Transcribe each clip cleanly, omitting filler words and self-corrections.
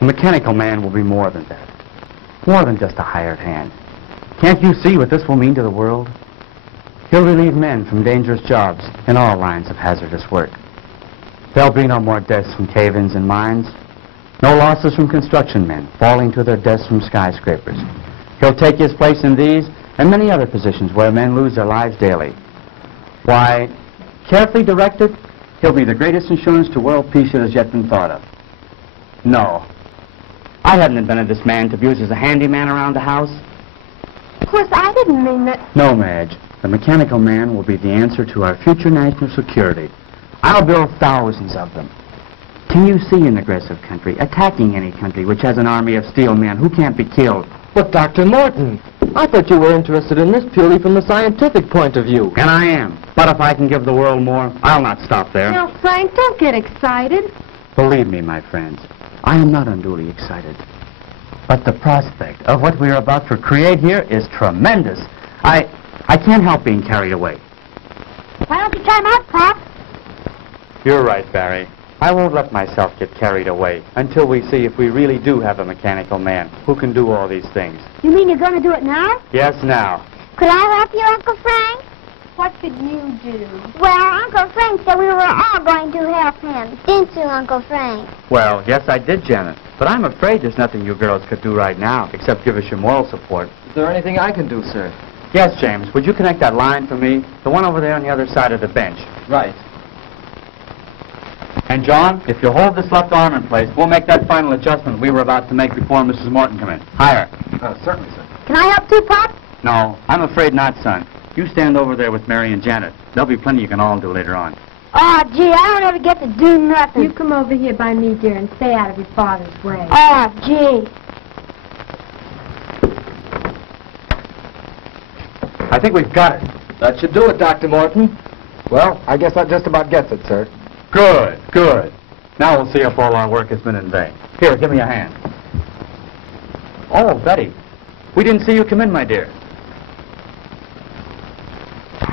A mechanical man will be more than that. More than just a hired hand. Can't you see what this will mean to the world? He'll relieve men from dangerous jobs in all lines of hazardous work. There'll be no more deaths from cave-ins and mines. No losses from construction men falling to their deaths from skyscrapers. He'll take his place in these and many other positions where men lose their lives daily. Why, carefully directed, he'll be the greatest insurance to world peace that has yet been thought of. No. I haven't invented this man to be used as a handyman around the house. Of course, I didn't mean that. No, Madge. The mechanical man will be the answer to our future national security. I'll build thousands of them. Can you see an aggressive country attacking any country which has an army of steel men who can't be killed? But, Dr. Morton, I thought you were interested in this purely from the scientific point of view. And I am. But if I can give the world more, I'll not stop there. Now, Frank, don't get excited. Believe me, my friends, I am not unduly excited. But the prospect of what we are about to create here is tremendous. I can't help being carried away. Why don't you try 'em out, Pop? You're right, Barry. I won't let myself get carried away until we see if we really do have a mechanical man who can do all these things. You mean you're going to do it now? Yes, now. Could I help you, Uncle Frank? What could you do? Well, Uncle Frank said we were all going to help him. Didn't you, Uncle Frank? Well, yes, I did, Janet. But I'm afraid there's nothing you girls could do right now except give us your moral support. Is there anything I can do, sir? Yes, James. Would you connect that line for me? The one over there on the other side of the bench. Right. And, John, if you hold this left arm in place, we'll make that final adjustment we were about to make before Mrs. Morton come in. Higher. Certainly, sir. Can I help too, Pop? No, I'm afraid not, son. You stand over there with Mary and Janet. There'll be plenty you can all do later on. Oh, gee, I don't ever get to do nothing. You come over here by me, dear, and stay out of your father's way. Oh, gee. I think we've got it. That should do it, Dr. Morton. Well, I guess that just about gets it, sir. Good, good. Now we'll see if all our work has been in vain. Here, give me a hand. Oh, Betty, we didn't see you come in, my dear.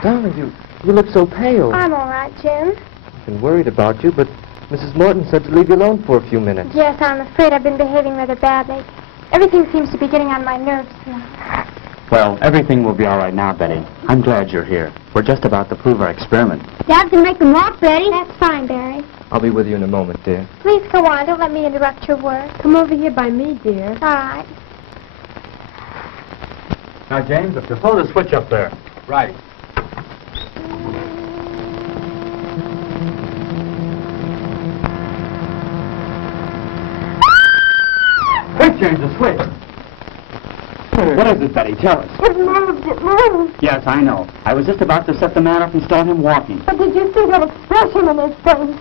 Darling, you look so pale. I'm all right, Jim. I've been worried about you, but Mrs. Morton said to leave you alone for a few minutes. Yes, I'm afraid I've been behaving rather badly. Everything seems to be getting on my nerves now. Well, everything will be all right now, Betty. I'm glad you're here. We're just about to prove our experiment. Dad can make them walk, Betty. That's fine, Barry. I'll be with you in a moment, dear. Please go on. Don't let me interrupt your work. Come over here by me, dear. All right. Now, James, if you throw the switch up there. Right. Quick, James, the switch. What is it, Betty? Tell us. It moved. It moved. Yes, I know. I was just about to set the man up and start him walking. But did you see that expression in his face?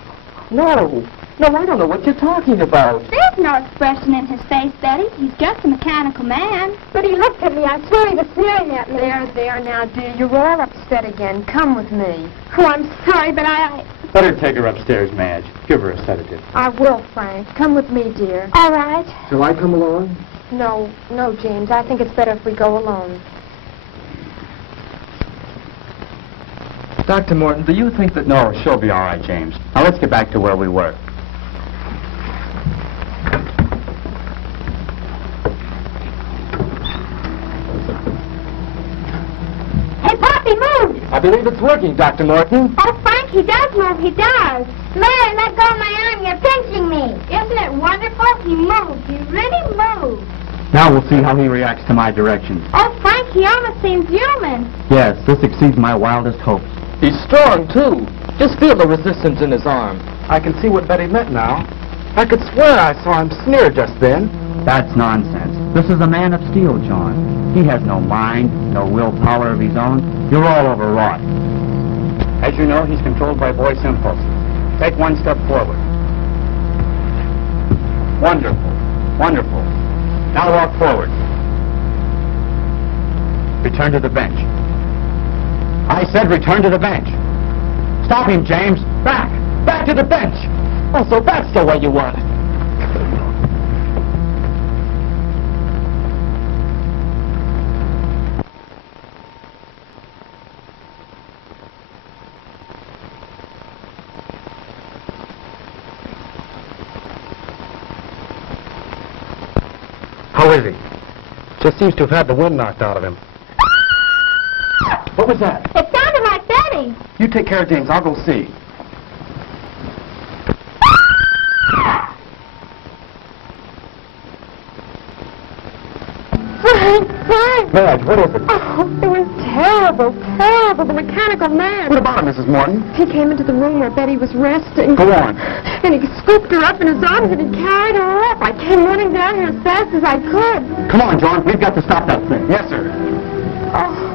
No. No, I don't know what you're talking about. There's no expression in his face, Betty. He's just a mechanical man. But he looked at me. I swear he was staring at me. There now, dear. You're all upset again. Come with me. Oh, I'm sorry, but I... Better take her upstairs, Madge. Give her a sedative. I will, Frank. Come with me, dear. All right. Shall I come along? No, James. I think it's better if we go alone. Dr. Morton, do you think that... No, she'll be all right, James. Now, let's get back to where we were. Hey, Pop, he moved. I believe it's working, Dr. Morton. Oh, Frank, he does move. He does. Mary, let go of my arm. You're pinching me. Isn't it wonderful? He moved. He really moved. Now we'll see how he reacts to my directions. Oh, Frank, he almost seems human. Yes, this exceeds my wildest hopes. He's strong, too. Just feel the resistance in his arm. I can see what Betty meant now. I could swear I saw him sneer just then. That's nonsense. This is a man of steel, John. He has no mind, no willpower of his own. You're all overwrought. As you know, he's controlled by voice impulse. Take one step forward. Wonderful. Wonderful. Now walk forward. Return to the bench. I said return to the bench. Stop him, James. Back. Back to the bench. Oh, so that's the way you want it. How is he? Just seems to have had the wind knocked out of him. What was that? It sounded like Betty. You take care of James. I'll go see. Frank! Madge, what is it? Oh, it was terrible, terrible. The mechanical man. What about him, Mrs. Morton? He came into the room where Betty was resting. Go on. And he scooped her up in his arms and he carried her off. I came running down here as fast as I could. Come on, John. We've got to stop that thing. Yes, sir. Oh.